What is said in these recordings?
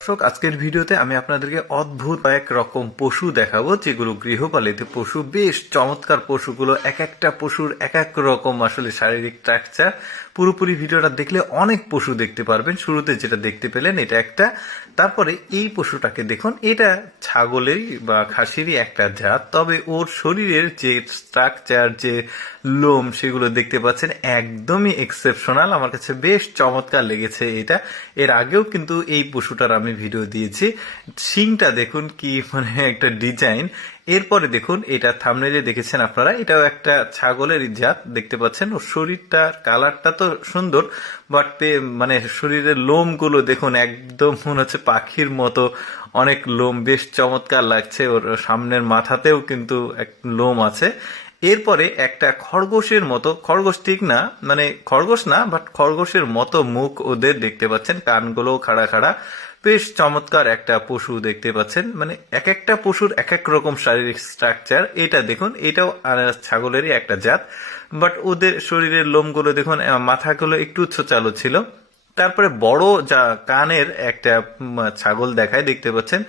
দর্শক, আজকের ভিডিওতে আমি আপনাদেরকে অদ্ভুত এক রকম পশু দেখাবো, যেগুলো গৃহপালিত পশু, বেশ চমৎকার পশুগুলো এক একটা পশুর এক এক রকম আসলে শারীরিক স্ট্রাকচার পুরোপুরি ভিডিওটা দেখলে অনেক পশু দেখতে পারবেন, শুরুতে যেটা দেখতে পেলেন এটা একটা। তারপরে এই পশুটাকে দেখুন, এটা ছাগলেরই বা খাসিরই একটা জাত, তবে ওর শরীরের যে স্ট্রাকচার যে লোম, সেগুলো দেখতে পাচ্ছেন একদমই এক্সেপশনাল আমার কাছে বেশ চমৎকার লেগেছে এটা। এর আগেও কিন্তু এই পশুটার আমি ভিডিও দিয়েছি। শিংটা দেখুন কি মানে একটা ডিজাইন এরপরে দেখুন, এটা থামনেলে দেখেছেন আপনারা। এটাও একটা ছাগলের জাত, দেখতে পাচ্ছেন। ওর শরীরটা কালারটা তো সুন্দর বাট মানে শরীরের লোমগুলো দেখুন, একদম মনে হচ্ছে পাখির মতো। অনেক লোম, বেশ চমৎকার লাগছে। ওর সামনের মাথাতেও কিন্তু এক লোম আছে। এরপরে একটা খরগোশের মতো, খরগোশ ঠিক না মানে খরগোশ না বাট খরগোশের মতো মুখ ওদের দেখতে পাচ্ছেন। কানগুলো খাড়া খাড়া। বেশ চমৎকার একটা পশু দেখতে পাচ্ছেন। মানে এক একটা পশুর এক এক রকম শারীরিক স্ট্রাকচার। এটা দেখুন, এটাও ছাগলেরই একটা জাত। বাট ওদের শরীরের লোমগুলো দেখুন মাথাগুলো একটু চালু ছিল। তারপরে বড় যা কানের একটা ছাগল দেখায়, দেখতে পাচ্ছেন।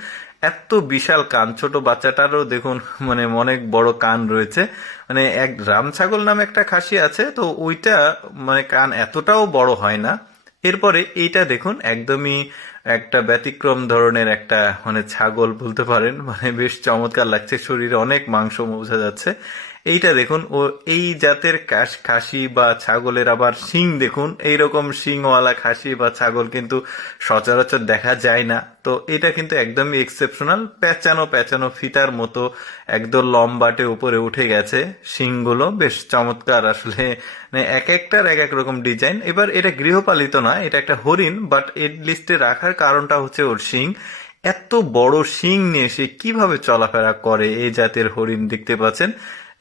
এত বিশাল কান, ছোট বাচ্চাটারও দেখুন মানে অনেক বড় কান রয়েছে। মানে এক রাম ছাগল নামে একটা খাসি আছে, তো ওইটা মানে কান এতটাও বড় হয় না। এরপরে এইটা দেখুন, একদমই একটা ব্যতিক্রম ধরনের একটা মানে ছাগল বলতে পারেন মানে বেশ চমৎকার লাগছে, শরীরে অনেক মাংস বোঝা যাচ্ছে। এইটা দেখুন, ও এই জাতের কাশ খাসি বা ছাগলের আবার শিং দেখুন। এইরকম শিংওয়ালা খাসি বা ছাগল কিন্তু সচরাচর দেখা যায় না। তো এটা কিন্তু একদমই এক্সেপশনাল প্যাঁচানো প্যাঁচানো ফিতার মতো একদম লম্বাটে উপরে উঠে গেছে শিংগুলো। বেশ চমৎকার আসলে মানে এক একটার এক এক রকম ডিজাইন। এবার এটা গৃহপালিত না, এটা একটা হরিণ বাট এর লিস্টে রাখার কারণটা হচ্ছে ওর শিং। এত বড় শিং নিয়ে সে কীভাবে চলাফেরা করে এই জাতের হরিণ দেখতে পাচ্ছেন?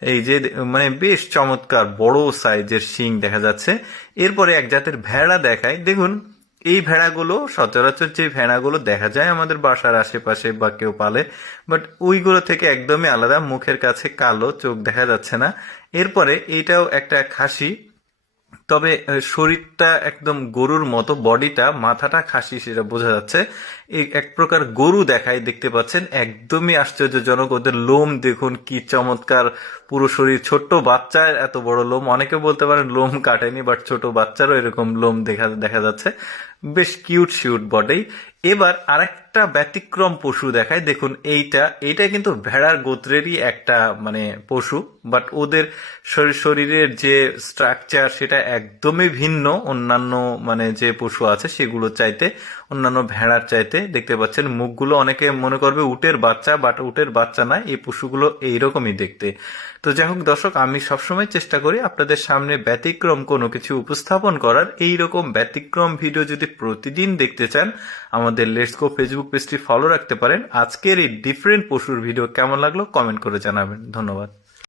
এই যে মানে বেশ চমৎকার বড় সাইজের শিং দেখা যাচ্ছে। এরপরে এক জাতের ভেড়া দেখায় দেখুন, এই ভেড়াগুলো, সচরাচর যে ভেড়াগুলো দেখা যায় আমাদের বাসার আশেপাশে বা কেউ পালে, বাট ওইগুলো থেকে একদমই আলাদা, মুখের কাছে কালো, চোখ দেখা যাচ্ছে না। এরপরে এইটাও একটা খাসি। তবে শরীরটা একদম গরুর মতো, বডিটা, মাথাটা খাসি সেটা বোঝা যাচ্ছে। এক প্রকার গরু দেখায়, দেখতে পাচ্ছেন। একদমই আশ্চর্যজনক ওদের লোম, দেখুন কি চমৎকার। পুরো শরীর ছোট্ট বাচ্চার, এত বড় লোম। অনেকে বলতে পারেন লোম কাটেনি, বাট ছোট বাচ্চারও এরকম লোম দেখা দেখা যাচ্ছে। বেশ কিউট শিউট বডি। এবার আরেকটা ব্যতিক্রম পশু দেখায়। দেখুন, এইটা এইটা কিন্তু ভেড়ার গোত্রেরই একটা মানে পশু। বাট ওদের শরীর, শরীরের যে স্ট্রাকচার সেটা একদমই ভিন্ন। অন্যান্য মানে যে পশু আছে, সেগুলো চাইতে, অন্যান্য ভেড়ার চাইতে দেখতে পাচ্ছেন, মুখগুলো অনেকে মনে করবে উটের বাচ্চা, বাট উটের বাচ্চা না এই পশুগুলো এইরকমই দেখতে। তো যাই হোক দর্শক, আমি সবসময় চেষ্টা করি আপনাদের সামনে ব্যতিক্রম কোনো কিছু উপস্থাপন করার। এই রকম ব্যতিক্রম ভিডিও যদি প্রতিদিন দেখতে চান, আমাদের লেটস গো ফেসবুক পেজটি ফলো রাখতে পারেন। আজকের এই ডিফারেন্ট পশুর ভিডিও কেমন লাগল কমেন্ট করে জানাবেন। ধন্যবাদ।